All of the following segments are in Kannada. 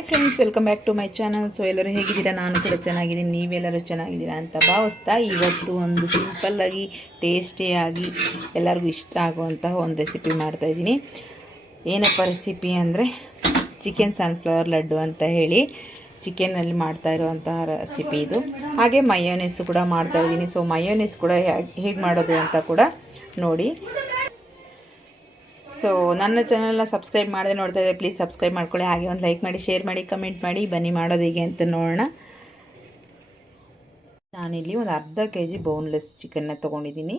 Hi friends, welcome back to my channel. So ಎಲ್ಲರೂ ಹೇಗಿದ್ದೀರಾ? ನಾನು ಕೂಡ ಚೆನ್ನಾಗಿದ್ದೀನಿ, ನೀವೆಲ್ಲರೂ ಚೆನ್ನಾಗಿದ್ದೀರಾ ಅಂತ ಭಾವಿಸ್ತಾ ಇವತ್ತು ಒಂದು ಸಿಂಪಲ್ಲಾಗಿ ಟೇಸ್ಟಿಯಾಗಿ ಎಲ್ಲರಿಗೂ ಇಷ್ಟ ಆಗುವಂತಹ ಒಂದು ರೆಸಿಪಿ ಮಾಡ್ತಾಯಿದ್ದೀನಿ. ಏನಪ್ಪ ರೆಸಿಪಿ ಅಂದರೆ ಚಿಕನ್ ಸನ್ಫ್ಲವರ್ ಲಡ್ಡು ಅಂತ ಹೇಳಿ ಚಿಕನಲ್ಲಿ ಮಾಡ್ತಾ ಇರುವಂತಹ ರೆಸಿಪಿ ಇದು. ಹಾಗೆ ಮಯೋನೈಸ್ ಕೂಡ ಮಾಡ್ತಾಯಿದ್ದೀನಿ. ಸೊ ಮಯೋನೈಸ್ ಕೂಡ ಹೇಗೆ ಮಾಡೋದು ಅಂತ ಕೂಡ ನೋಡಿ. ಸೊ ನನ್ನ ಚಾನಲ್ನ ಸಬ್ಸ್ಕ್ರೈಬ್ ಮಾಡದೆ ನೋಡ್ತಾ ಇದ್ದೆ, ಪ್ಲೀಸ್ ಸಬ್ಸ್ಕ್ರೈಬ್ ಮಾಡ್ಕೊಳ್ಳಿ. ಹಾಗೆ ಒಂದು ಲೈಕ್ ಮಾಡಿ, ಶೇರ್ ಮಾಡಿ, ಕಮೆಂಟ್ ಮಾಡಿ. ಬನ್ನಿ ಮಾಡೋದು ಹೇಗೆ ಅಂತ ನೋಡೋಣ. ನಾನಿಲ್ಲಿ ಒಂದು ಅರ್ಧ kg ಬೋನ್ಲೆಸ್ ಚಿಕನ್ನ ತೊಗೊಂಡಿದ್ದೀನಿ.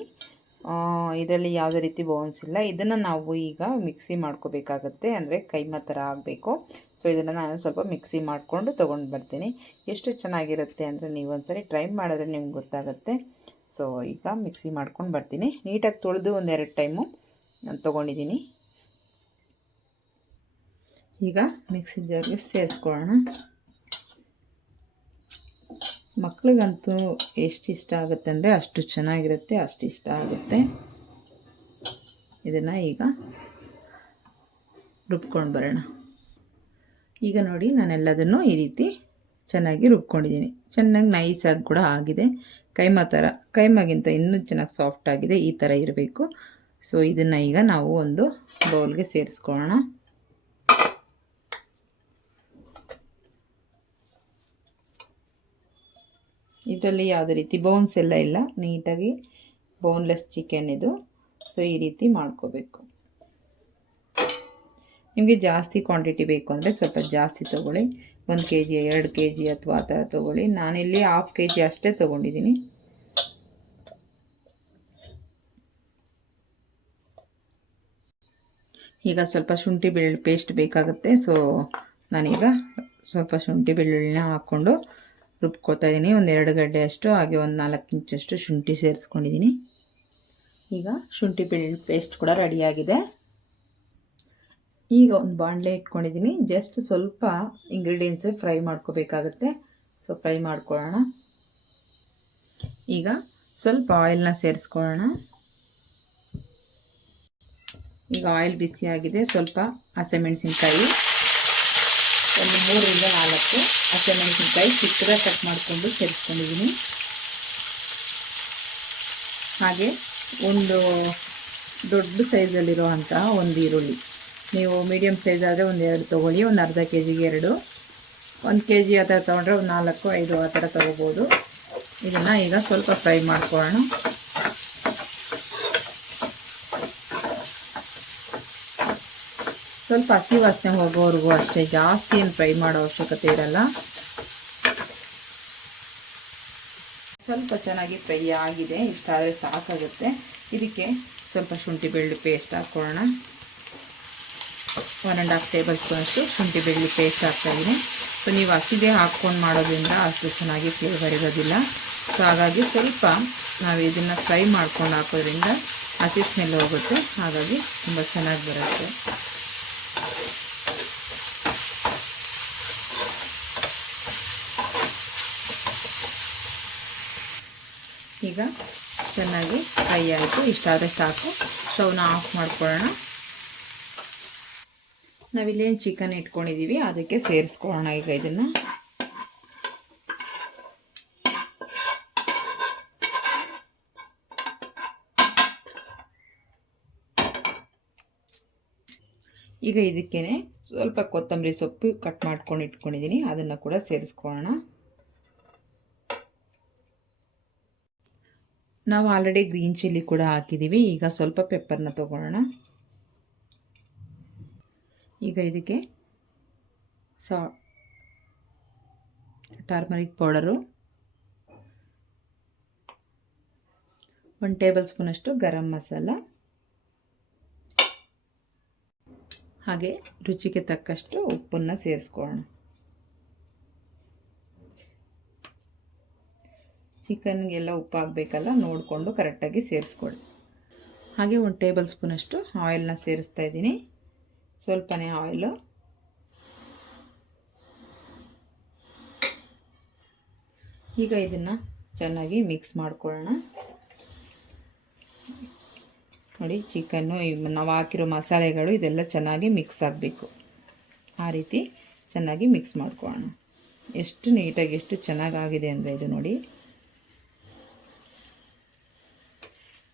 ಇದರಲ್ಲಿ ಯಾವುದೇ ರೀತಿ ಬೋನ್ಸ್ ಇಲ್ಲ. ಇದನ್ನು ನಾವು ಈಗ ಮಿಕ್ಸಿ ಮಾಡ್ಕೋಬೇಕಾಗತ್ತೆ, ಅಂದರೆ ಕೈಮಾ ಥರ ಆಗಬೇಕು. ಸೊ ಇದನ್ನು ನಾನು ಸ್ವಲ್ಪ ಮಿಕ್ಸಿ ಮಾಡಿಕೊಂಡು ತೊಗೊಂಡು ಬರ್ತೀನಿ. ಎಷ್ಟು ಚೆನ್ನಾಗಿರುತ್ತೆ ಅಂದರೆ ನೀವು ಒಂದ್ಸರಿ ಟ್ರೈ ಮಾಡಿದ್ರೆ ನಿಮ್ಗೆ ಗೊತ್ತಾಗುತ್ತೆ. ಸೊ ಈಗ ಮಿಕ್ಸಿ ಮಾಡ್ಕೊಂಡು ಬರ್ತೀನಿ. ನೀಟಾಗಿ ತೊಳೆದು ಒಂದೆರಡು ಟೈಮು ನಾನು ತೊಗೊಂಡಿದ್ದೀನಿ. ಈಗ ಮಿಕ್ಸಿ ಜಾರ್ಗೆ ಸೇರಿಸ್ಕೊಳ್ಳೋಣ. ಮಕ್ಳಿಗಂತೂ ಎಷ್ಟು ಇಷ್ಟ ಆಗುತ್ತೆ ಅಂದರೆ ಅಷ್ಟು ಚೆನ್ನಾಗಿರುತ್ತೆ, ಅಷ್ಟು ಇಷ್ಟ ಆಗುತ್ತೆ. ಇದನ್ನು ಈಗ ರುಬ್ಕೊಂಡು ಬರೋಣ. ಈಗ ನೋಡಿ, ನಾನೆಲ್ಲದನ್ನು ಈ ರೀತಿ ಚೆನ್ನಾಗಿ ರುಬ್ಕೊಂಡಿದ್ದೀನಿ. ಚೆನ್ನಾಗಿ ನೈಸಾಗಿ ಕೂಡ ಆಗಿದೆ. ಕೈಮಾ ಥರ, ಕೈಮಾಗಿಂತ ಇನ್ನೂ ಚೆನ್ನಾಗಿ ಸಾಫ್ಟ್ ಆಗಿದೆ. ಈ ಥರ ಇರಬೇಕು. ಸೊ ಇದನ್ನು ಈಗ ನಾವು ಒಂದು ಬೌಲ್ಗೆ ಸೇರಿಸ್ಕೊಳ್ಳೋಣ. ಇದರಲ್ಲಿ ಯಾವುದೇ ರೀತಿ ಬೋನ್ಸ್ ಎಲ್ಲ ಇಲ್ಲ, ನೀಟಾಗಿ ಬೋನ್ಲೆಸ್ ಚಿಕನ್ ಇದು. ಸೊ ಈ ರೀತಿ ಮಾಡ್ಕೋಬೇಕು. ನಿಮಗೆ ಜಾಸ್ತಿ ಕ್ವಾಂಟಿಟಿ ಬೇಕು ಅಂದರೆ ಸ್ವಲ್ಪ ಜಾಸ್ತಿ ತೊಗೊಳ್ಳಿ. 1 kg 2 kg ಅಥವಾ ಆ ಥರ ತೊಗೊಳ್ಳಿ. ನಾನಿಲ್ಲಿ 1/2 kg ಅಷ್ಟೇ ತೊಗೊಂಡಿದ್ದೀನಿ. ಈಗ ಸ್ವಲ್ಪ ಶುಂಠಿ ಬೆಳ್ಳುಳ್ಳಿ ಪೇಸ್ಟ್ ಬೇಕಾಗುತ್ತೆ. ಸೊ ನಾನೀಗ ಸ್ವಲ್ಪ ಶುಂಠಿ ಬೆಳ್ಳುಳ್ಳಿನ ಹಾಕ್ಕೊಂಡು ರುಬ್ಕೊತಾ ಇದ್ದೀನಿ. ಒಂದು 2 ಗಡ್ಡೆ ಅಷ್ಟು, ಹಾಗೆ ಒಂದು 4 ಇಂಚಷ್ಟು ಶುಂಠಿ ಸೇರಿಸ್ಕೊಂಡಿದ್ದೀನಿ. ಈಗ ಶುಂಠಿ ಬೆಳ್ಳುಳ್ಳಿ ಪೇಸ್ಟ್ ಕೂಡ ರೆಡಿಯಾಗಿದೆ. ಈಗ ಒಂದು ಬಾಣಲೆ ಇಟ್ಕೊಂಡಿದ್ದೀನಿ. ಜಸ್ಟ್ ಸ್ವಲ್ಪ ಇಂಗ್ರೀಡಿಯೆಂಟ್ಸ್ ಫ್ರೈ ಮಾಡ್ಕೋಬೇಕಾಗುತ್ತೆ. ಸೊ ಫ್ರೈ ಮಾಡ್ಕೊಳ್ಳೋಣ. ಈಗ ಸ್ವಲ್ಪ ಆಯಿಲ್ನ ಸೇರಿಸ್ಕೊಳ್ಳೋಣ. ಈಗ ಆಯಿಲ್ ಬಿಸಿಯಾಗಿದೆ. ಸ್ವಲ್ಪ ಹಸಿಮೆಣಸಿನ್ಕಾಯಿ, ಒಂದು 3 ರಿಂದ 4 ಹಸಿಮೆಣಸಿನ್ಕಾಯಿ ಚಿಕ್ಕದಾಗಿ ಕಟ್ ಮಾಡಿಕೊಂಡು ಸೇರಿಸ್ಕೊಂಡಿದ್ದೀನಿ. ಹಾಗೆ ಒಂದು ದೊಡ್ಡ ಸೈಜಲ್ಲಿರುವಂತಹ ಒಂದು ಈರುಳ್ಳಿ. ನೀವು ಮೀಡಿಯಮ್ ಸೈಜ್ ಆದರೆ ಒಂದು 2 ತೊಗೊಳ್ಳಿ. ಒಂದು ಅರ್ಧ kgಗೆ 2, 1 kg ಆ ಥರ ತೊಗೊಂಡ್ರೆ ಒಂದು 4 5 ಆ ಥರ ತೊಗೋಬೋದು. ಇದನ್ನು ಈಗ ಸ್ವಲ್ಪ ಫ್ರೈ ಮಾಡ್ಕೊಳ್ಳೋಣ. ಸ್ವಲ್ಪ ಹಸಿ ವಾಸನೆ ಹೋಗೋವರೆಗೂ ಅಷ್ಟೇ, ಜಾಸ್ತಿ ಏನು ಫ್ರೈ ಮಾಡೋ ಅವಶ್ಯಕತೆ ಇರಲ್ಲ. ಸ್ವಲ್ಪ ಚೆನ್ನಾಗಿ ಫ್ರೈ ಆಗಿದೆ, ಇಷ್ಟಾದರೆ ಸಾಕಾಗುತ್ತೆ. ಇದಕ್ಕೆ ಸ್ವಲ್ಪ ಶುಂಠಿ ಬೆಳ್ಳುಳ್ಳಿ ಪೇಸ್ಟ್ ಹಾಕ್ಕೊಳ್ಳೋಣ. 1.5 ಟೇಬಲ್ ಸ್ಪೂನಷ್ಟು ಶುಂಠಿ ಬೆಳ್ಳುಳ್ಳಿ ಪೇಸ್ಟ್ ಹಾಕ್ತಾಯಿದ್ದೀನಿ. ಸೊ ನೀವು ಹಸಿಗೆ ಹಾಕ್ಕೊಂಡು ಮಾಡೋದ್ರಿಂದ ಅಷ್ಟು ಚೆನ್ನಾಗಿ ಫ್ಲೇವರ್ ಇರೋದಿಲ್ಲ. ಸೊ ಹಾಗಾಗಿ ಸ್ವಲ್ಪ ನಾವು ಇದನ್ನು ಫ್ರೈ ಮಾಡ್ಕೊಂಡು ಹಾಕೋದ್ರಿಂದ ಹಸಿ ಸ್ಮೆಲ್ ಹೋಗುತ್ತೆ. ಹಾಗಾಗಿ ತುಂಬ ಚೆನ್ನಾಗಿ ಬರುತ್ತೆ. ಈಗ ಚೆನ್ನಾಗಿ ಫ್ರೈ ಆಯಿತು, ಇಷ್ಟಾದರೆ ಸಾಕು. ಸ್ಟವ್ನ ಆಫ್ ಮಾಡ್ಕೊಳ್ಳೋಣ. ನಾವಿಲ್ಲೇನು ಚಿಕನ್ ಇಟ್ಕೊಂಡಿದ್ದೀವಿ ಅದಕ್ಕೆ ಸೇರಿಸ್ಕೊಳ್ಳೋಣ. ಈಗ ಇದನ್ನು ಈಗ ಇದಕ್ಕೇನೆ ಸ್ವಲ್ಪ ಕೊತ್ತಂಬರಿ ಸೊಪ್ಪು ಕಟ್ ಮಾಡ್ಕೊಂಡು ಇಟ್ಕೊಂಡಿದ್ದೀನಿ, ಅದನ್ನು ಕೂಡ ಸೇರಿಸ್ಕೊಳ್ಳೋಣ. ನಾವು ಆಲ್ರೆಡಿ ಗ್ರೀನ್ ಚಿಲ್ಲಿ ಕೂಡ ಹಾಕಿದ್ದೀವಿ. ಈಗ ಸ್ವಲ್ಪ ಪೆಪ್ಪರ್ನ ತೊಗೊಳ್ಳೋಣ. ಈಗ ಇದಕ್ಕೆ ಟರ್ಮರಿಕ್ ಪೌಡರು, 1 ಟೇಬಲ್ ಸ್ಪೂನಷ್ಟು ಗರಂ ಮಸಾಲ, ಹಾಗೆ ರುಚಿಗೆ ತಕ್ಕಷ್ಟು ಉಪ್ಪನ್ನು ಸೇರಿಸ್ಕೊಳ್ಳೋಣ. ಚಿಕನ್ಗೆಲ್ಲ ಉಪ್ಪು ಆಗಬೇಕಲ್ಲ, ನೋಡಿಕೊಂಡು ಕರೆಕ್ಟಾಗಿ ಸೇರಿಸ್ಕೊಳ್ಳಿ. ಹಾಗೆ 1 ಟೇಬಲ್ ಸ್ಪೂನಷ್ಟು ಆಯಿಲ್ನ ಸೇರಿಸ್ತಾ ಇದ್ದೀನಿ. ಸ್ವಲ್ಪನೇ ಆಯಿಲು. ಈಗ ಇದನ್ನು ಚೆನ್ನಾಗಿ ಮಿಕ್ಸ್ ಮಾಡ್ಕೊಳ್ಳೋಣ. ನೋಡಿ, ಚಿಕನ್ನು ನಾವು ಹಾಕಿರೋ ಮಸಾಲೆಗಳು ಇದೆಲ್ಲ ಚೆನ್ನಾಗಿ ಮಿಕ್ಸ್ ಆಗಬೇಕು. ಆ ರೀತಿ ಚೆನ್ನಾಗಿ ಮಿಕ್ಸ್ ಮಾಡ್ಕೊಳ್ಳೋಣ. ಎಷ್ಟು ನೀಟಾಗಿ ಎಷ್ಟು ಚೆನ್ನಾಗಾಗಿದೆ ಅಂದರೆ ಇದು ನೋಡಿ,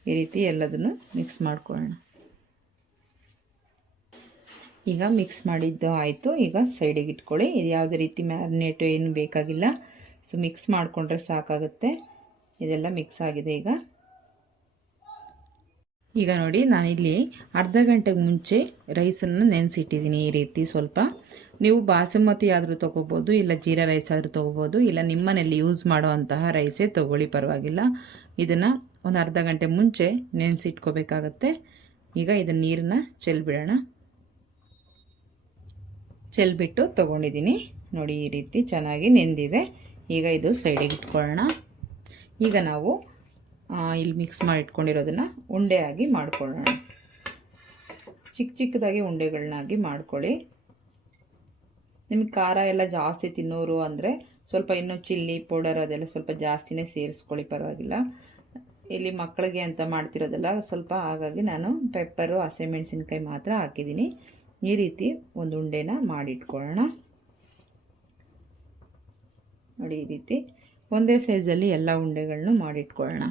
ಈ ರೀತಿ ಎಲ್ಲದನ್ನು ಮಿಕ್ಸ್ ಮಾಡ್ಕೊಳ್ಳೋಣ. ಈಗ ಮಿಕ್ಸ್ ಮಾಡಿದ್ದು ಆಯಿತು. ಈಗ ಸೈಡಿಗೆ ಇಟ್ಕೊಳ್ಳಿ. ಇದು ಯಾವುದೇ ರೀತಿ ಮ್ಯಾರಿನೇಟು ಏನು ಬೇಕಾಗಿಲ್ಲ. ಸೊ ಮಿಕ್ಸ್ ಮಾಡಿಕೊಂಡ್ರೆ ಸಾಕಾಗುತ್ತೆ. ಇದೆಲ್ಲ ಮಿಕ್ಸ್ ಆಗಿದೆ. ಈಗ ನೋಡಿ, ನಾನಿಲ್ಲಿ ಅರ್ಧ ಗಂಟೆಗೆ ಮುಂಚೆ ರೈಸನ್ನು ನೆನೆಸಿಟ್ಟಿದ್ದೀನಿ. ಈ ರೀತಿ ಸ್ವಲ್ಪ ನೀವು ಬಾಸುಮತಿ ಆದರೂ ತೊಗೋಬೋದು, ಇಲ್ಲ ಜೀರಾ ರೈಸ್ ಆದರೂ ತೊಗೋಬೋದು, ಇಲ್ಲ ನಿಮ್ಮನೇಲಿ ಯೂಸ್ ಮಾಡೋ ಅಂತಹ ರೈಸೇ ತೊಗೊಳ್ಳಿ, ಪರವಾಗಿಲ್ಲ. ಇದನ್ನು ಒಂದು ಅರ್ಧ ಗಂಟೆ ಮುಂಚೆ ನೆನೆಸಿಟ್ಕೋಬೇಕಾಗತ್ತೆ. ಈಗ ಇದನ್ನು ನೀರನ್ನು ಚೆಲ್ಬಿಡೋಣ. ಚೆಲ್ಬಿಟ್ಟು ತೊಗೊಂಡಿದ್ದೀನಿ ನೋಡಿ, ಈ ರೀತಿ ಚೆನ್ನಾಗಿ ನೆಂದಿದೆ. ಈಗ ಇದು ಸೈಡಿಗೆ ಇಟ್ಕೊಳ್ಳೋಣ. ಈಗ ನಾವು ಇಲ್ಲಿ ಮಿಕ್ಸ್ ಮಾಡಿ ಇಟ್ಕೊಂಡಿರೋದನ್ನು ಉಂಡೆಯಾಗಿ ಮಾಡ್ಕೊಳ್ಳೋಣ. ಚಿಕ್ಕ ಚಿಕ್ಕದಾಗಿ ಉಂಡೆಗಳನ್ನಾಗಿ ಮಾಡ್ಕೊಳ್ಳಿ. ನಿಮಗೆ ಖಾರ ಎಲ್ಲ ಜಾಸ್ತಿ ತಿನ್ನೋರು ಅಂದರೆ ಸ್ವಲ್ಪ ಇನ್ನೂ ಚಿಲ್ಲಿ ಪೌಡರ್ ಅದೆಲ್ಲ ಸ್ವಲ್ಪ ಜಾಸ್ತಿನೇ ಸೇರಿಸ್ಕೊಳ್ಳಿ, ಪರವಾಗಿಲ್ಲ. ಇಲ್ಲಿ ಮಕ್ಕಳಿಗೆ ಅಂತ ಮಾಡ್ತಿರೋದಲ್ಲ ಸ್ವಲ್ಪ, ಹಾಗಾಗಿ ನಾನು ಪೆಪ್ಪರು ಹಸಿಮೆಣಸಿನ್ಕಾಯಿ ಮಾತ್ರ ಹಾಕಿದ್ದೀನಿ. ಈ ರೀತಿ ಒಂದು ಉಂಡೆನ ಮಾಡಿಟ್ಕೊಳ್ಳೋಣ ನೋಡಿ. ಈ ರೀತಿ ಒಂದೇ ಸೈಜಲ್ಲಿ ಎಲ್ಲ ಉಂಡೆಗಳನ್ನೂ ಮಾಡಿಟ್ಕೊಳ್ಳೋಣ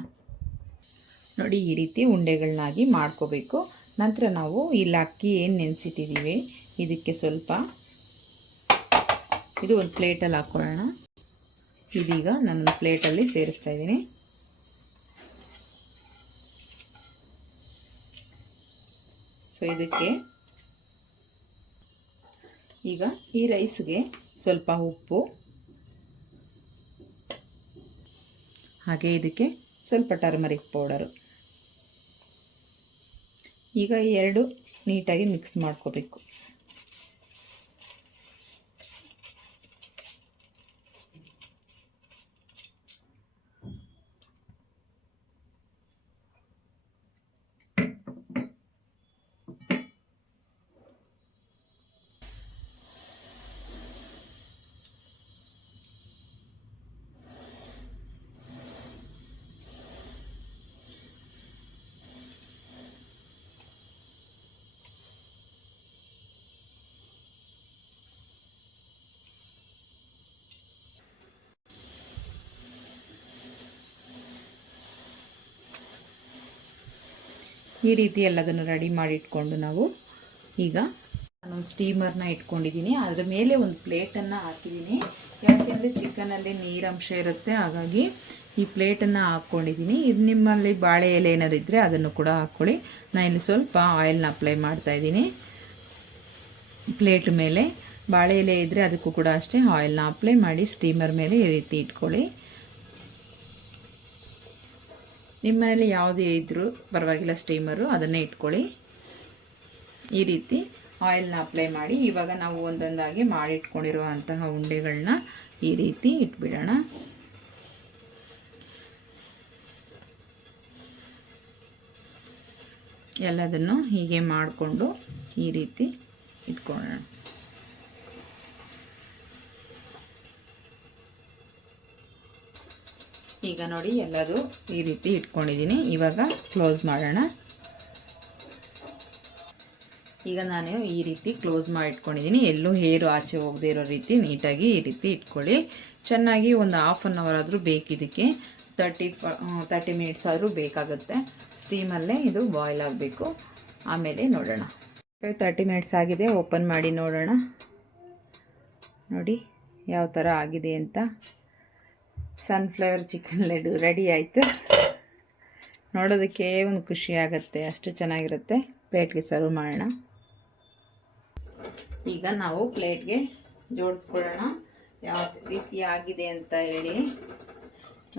ನೋಡಿ. ಈ ರೀತಿ ಉಂಡೆಗಳನ್ನಾಗಿ ಮಾಡ್ಕೋಬೇಕು. ನಂತರ ನಾವು ಇಲ್ಲಿ ಅಕ್ಕಿ ಏನು ನೆನೆಸಿಟ್ಟಿದ್ದೀವಿ ಇದಕ್ಕೆ ಸ್ವಲ್ಪ ಇದು ಒಂದು ಪ್ಲೇಟಲ್ಲಿ ಹಾಕ್ಕೊಳ್ಳೋಣ. ಇದೀಗ ನಾನು ಪ್ಲೇಟಲ್ಲಿ ಸೇರಿಸ್ತಾ ಇದ್ದೀನಿ. ಸೊ ಇದಕ್ಕೆ ಈಗ ಈ ರೈಸ್ಗೆ ಸ್ವಲ್ಪ ಉಪ್ಪು, ಹಾಗೆ ಇದಕ್ಕೆ ಸ್ವಲ್ಪ ಟರ್ಮರಿಕ್ ಪೌಡರು. ಈಗ ಈ ಎರಡು ನೀಟಾಗಿ ಮಿಕ್ಸ್ ಮಾಡ್ಕೋಬೇಕು. ಈ ರೀತಿ ಎಲ್ಲದನ್ನು ರೆಡಿ ಮಾಡಿ ಇಟ್ಕೊಂಡು ನಾವು ಈಗ ನಾನೊಂದು ಸ್ಟೀಮರ್ನ ಇಟ್ಕೊಂಡಿದ್ದೀನಿ. ಅದರ ಮೇಲೆ ಒಂದು ಪ್ಲೇಟನ್ನು ಹಾಕಿದ್ದೀನಿ. ಯಾಕೆಂದರೆ ಚಿಕನಲ್ಲಿ ನೀರಂಶ ಇರುತ್ತೆ, ಹಾಗಾಗಿ ಈ ಪ್ಲೇಟನ್ನು ಹಾಕ್ಕೊಂಡಿದ್ದೀನಿ. ಇದು ನಿಮ್ಮಲ್ಲಿ ಬಾಳೆ ಎಲೆ ಏನಾದ್ರು ಇದ್ದರೆ ಅದನ್ನು ಕೂಡ ಹಾಕ್ಕೊಳ್ಳಿ. ನಾನು ಇಲ್ಲಿ ಸ್ವಲ್ಪ ಆಯಿಲ್ನ ಅಪ್ಲೈ ಮಾಡ್ತಾಯಿದ್ದೀನಿ ಪ್ಲೇಟ್ ಮೇಲೆ. ಬಾಳೆ ಎಲೆ ಇದ್ದರೆ ಅದಕ್ಕೂ ಕೂಡ ಅಷ್ಟೇ ಆಯಿಲ್ನ ಅಪ್ಲೈ ಮಾಡಿ ಸ್ಟೀಮರ್ ಮೇಲೆ ಈ ರೀತಿ ಇಟ್ಕೊಳ್ಳಿ. ನಿಮ್ಮ ಮನೇಲಿ ಯಾವುದೇ ಇದ್ದರೂ ಪರವಾಗಿಲ್ಲ, ಸ್ಟೀಮರು ಅದನ್ನೇ ಇಟ್ಕೊಳ್ಳಿ. ಈ ರೀತಿ ಆಯಿಲ್ನ ಅಪ್ಲೈ ಮಾಡಿ ಇವಾಗ ನಾವು ಒಂದೊಂದಾಗಿ ಮಾಡಿಟ್ಕೊಂಡಿರುವಂತಹ ಉಂಡೆಗಳನ್ನ ಈ ರೀತಿ ಇಟ್ಬಿಡೋಣ. ಎಲ್ಲದನ್ನು ಹೀಗೆ ಮಾಡಿಕೊಂಡು ಈ ರೀತಿ ಇಟ್ಕೊಳ್ಳೋಣ. ಈಗ ನೋಡಿ ಎಲ್ಲದು ಈ ರೀತಿ ಇಟ್ಕೊಂಡಿದ್ದೀನಿ. ಇವಾಗ ಕ್ಲೋಸ್ ಮಾಡೋಣ. ಈಗ ನಾನು ಈ ರೀತಿ ಕ್ಲೋಸ್ ಮಾಡಿ ಇಟ್ಕೊಂಡಿದ್ದೀನಿ. ಎಲ್ಲೂ ಹೇರು ಆಚೆ ಹೋಗದೇ ಇರೋ ರೀತಿ ನೀಟಾಗಿ ಈ ರೀತಿ ಇಟ್ಕೊಳ್ಳಿ. ಚೆನ್ನಾಗಿ ಒಂದು ಹಾಫ್ ಆನ್ ಅವರ್ ಆದರೂ ಬೇಕು. ಇದಕ್ಕೆ 30 ಮಿನಿಟ್ಸ್ ಆದರೂ ಬೇಕಾಗುತ್ತೆ. ಸ್ಟೀಮಲ್ಲೇ ಇದು ಬಾಯ್ಲ್ ಆಗಬೇಕು. ಆಮೇಲೆ ನೋಡೋಣ. 30 ಮಿನಿಟ್ಸ್ ಆಗಿದೆ. ಓಪನ್ ಮಾಡಿ ನೋಡೋಣ. ನೋಡಿ ಯಾವ ಥರ ಆಗಿದೆ ಅಂತ. ಸನ್ಫ್ಲವರ್ ಚಿಕನ್ ಲಡ್ಡು ರೆಡಿ ಆಯಿತು. ನೋಡೋದಕ್ಕೆ ಒಂದು ಖುಷಿ ಆಗುತ್ತೆ, ಅಷ್ಟು ಚೆನ್ನಾಗಿರುತ್ತೆ. ಪ್ಲೇಟ್ಗೆ ಸರ್ವ್ ಮಾಡೋಣ. ಈಗ ನಾವು ಪ್ಲೇಟ್ಗೆ ಜೋಡಿಸ್ಕೊಳ್ಳೋಣ ಯಾವ ರೀತಿ ಆಗಿದೆ ಅಂತ ಹೇಳಿ.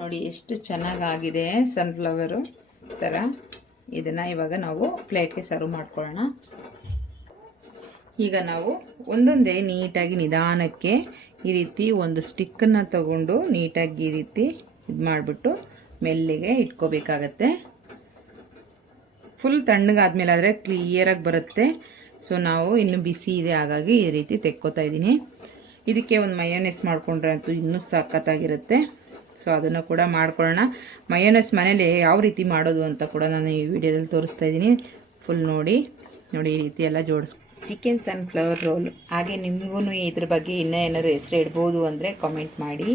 ನೋಡಿ ಎಷ್ಟು ಚೆನ್ನಾಗಾಗಿದೆ ಸನ್ಫ್ಲವರು ಥರ. ಇದನ್ನು ಇವಾಗ ನಾವು ಪ್ಲೇಟ್ಗೆ ಸರ್ವ್ ಮಾಡ್ಕೊಳ್ಳೋಣ. ಈಗ ನಾವು ಒಂದೊಂದೇ ನೀಟಾಗಿ ನಿಧಾನಕ್ಕೆ ಈ ರೀತಿ ಒಂದು ಸ್ಟಿಕ್ಕನ್ನು ತಗೊಂಡು ನೀಟಾಗಿ ಈ ರೀತಿ ಇದು ಮಾಡಿಬಿಟ್ಟು ಮೆಲ್ಲಿಗೆ ಇಟ್ಕೋಬೇಕಾಗತ್ತೆ. ಫುಲ್ ತಣ್ಣಗಾದ್ಮೇಲೆ ಆದರೆ ಕ್ಲಿಯರಾಗಿ ಬರುತ್ತೆ. ಸೊ ನಾವು ಇನ್ನು ಬಿಸಿ ಇದೆ, ಹಾಗಾಗಿ ಈ ರೀತಿ ತೆಕ್ಕೋತಾ ಇದ್ದೀನಿ. ಇದಕ್ಕೆ ಒಂದು ಮಯೋನೈಸ್ ಮಾಡಿಕೊಂಡ್ರೆ ಅಂತೂ ಇನ್ನೂ ಸಖತ್ತಾಗಿರುತ್ತೆ. ಸೊ ಅದನ್ನು ಕೂಡ ಮಾಡ್ಕೊಳ್ಳೋಣ. ಮಯೋನೈಸ್ ಮನೇಲಿ ಯಾವ ರೀತಿ ಮಾಡೋದು ಅಂತ ಕೂಡ ನಾನು ಈ ವಿಡಿಯೋದಲ್ಲಿ ತೋರಿಸ್ತಾ ಇದ್ದೀನಿ. ಫುಲ್ ನೋಡಿ ಈ ರೀತಿ ಎಲ್ಲ ಚಿಕನ್ ಸನ್ಫ್ಲವರ್ ರೋಲ್. ಹಾಗೆ ನಿಮಗೂ ಇದ್ರ ಬಗ್ಗೆ ಇನ್ನೂ ಏನಾದರೂ ಹೆಸರು ಇಡ್ಬೋದು ಅಂದರೆ ಕಾಮೆಂಟ್ ಮಾಡಿ.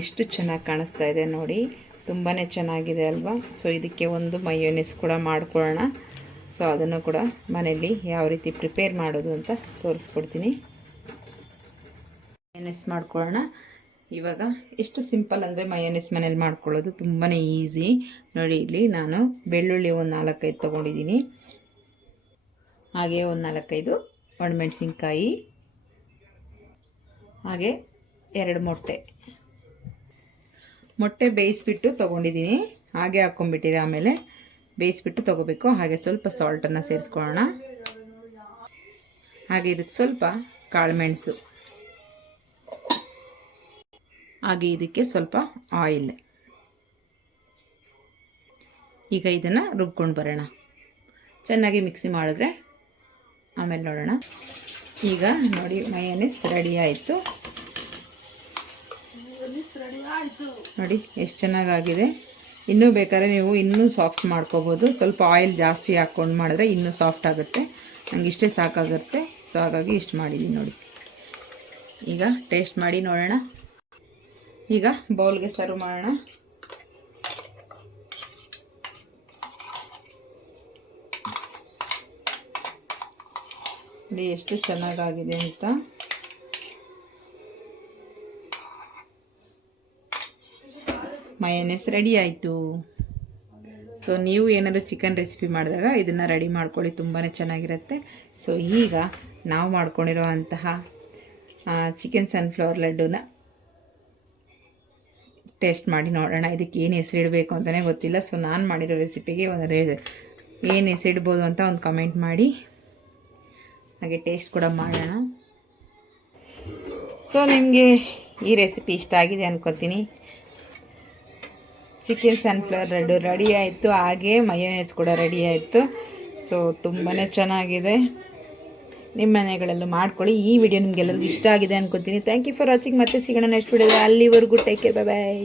ಎಷ್ಟು ಚೆನ್ನಾಗಿ ಕಾಣಿಸ್ತಾ ಇದೆ ನೋಡಿ, ತುಂಬಾ ಚೆನ್ನಾಗಿದೆ ಅಲ್ವಾ. ಸೊ ಇದಕ್ಕೆ ಒಂದು ಮಯೋನೀಸ್ ಕೂಡ ಮಾಡ್ಕೊಳ್ಳೋಣ. ಸೊ ಅದನ್ನು ಕೂಡ ಮನೆಯಲ್ಲಿ ಯಾವ ರೀತಿ ಪ್ರಿಪೇರ್ ಮಾಡೋದು ಅಂತ ತೋರಿಸ್ಕೊಡ್ತೀನಿ. ಮಯೋನೀಸ್ ಮಾಡ್ಕೊಳ್ಳೋಣ. ಇವಾಗ ಎಷ್ಟು ಸಿಂಪಲ್ ಅಂದರೆ ಮಯೋನೀಸ್ ಮನೇಲಿ ಮಾಡ್ಕೊಳ್ಳೋದು ತುಂಬಾ ಈಸಿ ನೋಡಿ. ಇಲ್ಲಿ ನಾನು ಬೆಳ್ಳುಳ್ಳಿ ಒಂದು 4-5 ತೊಗೊಂಡಿದ್ದೀನಿ. ಹಾಗೆ ಒಂದು 4-5 ಒಣಮೆಣಸಿನ್ಕಾಯಿ, ಹಾಗೆ 2 ಮೊಟ್ಟೆ ಬೇಯಿಸ್ಬಿಟ್ಟು ತೊಗೊಂಡಿದ್ದೀನಿ. ಹಾಗೆ ಹಾಕ್ಕೊಂಬಿಟ್ಟಿದೆ, ಆಮೇಲೆ ಬೇಯಿಸ್ಬಿಟ್ಟು ತೊಗೋಬೇಕು. ಹಾಗೆ ಸ್ವಲ್ಪ ಸಾಲ್ಟನ್ನು ಸೇರಿಸ್ಕೊಳ್ಳೋಣ. ಹಾಗೆ ಇದಕ್ಕೆ ಸ್ವಲ್ಪ ಕಾಳುಮೆಣಸು, ಹಾಗೆ ಇದಕ್ಕೆ ಸ್ವಲ್ಪ ಆಯಿಲ್. ಈಗ ಇದನ್ನು ರುಬ್ಕೊಂಡು ಬರೋಣ. ಚೆನ್ನಾಗಿ ಮಿಕ್ಸಿ ಮಾಡಿದ್ರೆ ಆಮೇಲೆ ನೋಡೋಣ. ಈಗ ನೋಡಿ ಮಯೋನೀಸ್ ರೆಡಿ ಆಯಿತು ನೋಡಿ, ಎಷ್ಟು ಚೆನ್ನಾಗಾಗಿದೆ. ಇನ್ನೂ ಬೇಕಾದ್ರೆ ನೀವು ಇನ್ನೂ ಸಾಫ್ಟ್ ಮಾಡ್ಕೋಬೋದು. ಸ್ವಲ್ಪ ಆಯಿಲ್ ಜಾಸ್ತಿ ಹಾಕ್ಕೊಂಡು ಮಾಡಿದ್ರೆ ಇನ್ನೂ ಸಾಫ್ಟ್ ಆಗುತ್ತೆ. ನನಗೆ ಇಷ್ಟೇ ಸಾಕಾಗುತ್ತೆ. ಸೊ ಹಾಗಾಗಿ ಇಷ್ಟು ಮಾಡಿದ್ದೀನಿ ನೋಡಿ. ಈಗ ಟೇಸ್ಟ್ ಮಾಡಿ ನೋಡೋಣ. ಈಗ ಬೌಲ್ಗೆ ಸರ್ವ್ ಮಾಡೋಣ. ನೋಡಿ ಎಷ್ಟು ಚೆನ್ನಾಗಾಗಿದೆ ಅಂತ. ಮಯೋನೀಸ್ ರೆಡಿ ಆಯಿತು. ಸೊ ನೀವು ಏನಾದರೂ ಚಿಕನ್ ರೆಸಿಪಿ ಮಾಡಿದಾಗ ಇದನ್ನು ರೆಡಿ ಮಾಡ್ಕೊಳ್ಳಿ, ತುಂಬಾ ಚೆನ್ನಾಗಿರುತ್ತೆ. ಸೊ ಈಗ ನಾವು ಮಾಡ್ಕೊಂಡಿರೋ ಅಂತಹ ಚಿಕನ್ ಸನ್ಫ್ಲವರ್ ಲಡ್ಡುನ ಟೇಸ್ಟ್ ಮಾಡಿ ನೋಡೋಣ. ಇದಕ್ಕೆ ಏನು ಹೆಸರು ಇಡಬೇಕು ಅಂತಲೇ ಗೊತ್ತಿಲ್ಲ. ಸೊ ನಾನು ಮಾಡಿರೋ ರೆಸಿಪಿಗೆ ಏನು ಹೆಸರು ಇಡ್ಬೋದು ಅಂತ ಒಂದು ಕಮೆಂಟ್ ಮಾಡಿ. ಹಾಗೆ ಟೇಸ್ಟ್ ಕೂಡ ಮಾಡೋಣ. ಸೊ ನಿಮಗೆ ಈ ರೆಸಿಪಿ ಇಷ್ಟ ಆಗಿದೆ ಅಂದ್ಕೊತೀನಿ. ಚಿಕನ್ ಸನ್ಫ್ಲವರ್ ಲಡ್ಡು ರೆಡಿ ಆಯಿತು, ಹಾಗೆ ಮಯೋನೀಸ್ ಕೂಡ ರೆಡಿ ಆಯಿತು. ಸೊ ತುಂಬಾ ಚೆನ್ನಾಗಿದೆ. ನಿಮ್ಮ ಮನೆಗಳಲ್ಲೂ ಮಾಡ್ಕೊಳ್ಳಿ. ಈ ವಿಡಿಯೋ ನಿಮಗೆಲ್ಲರಿಗೂ ಇಷ್ಟ ಆಗಿದೆ ಅಂದ್ಕೊತೀನಿ. Thank you for watching. ಮತ್ತೆ ಸಿಗೋಣ ನೆಕ್ಸ್ಟ್ ವಿಡಿಯೋದಲ್ಲಿ. ಅಲ್ಲಿವರೆಗೂ ಟೇಕ್ ಕೇರ್, ಬಾಯ್.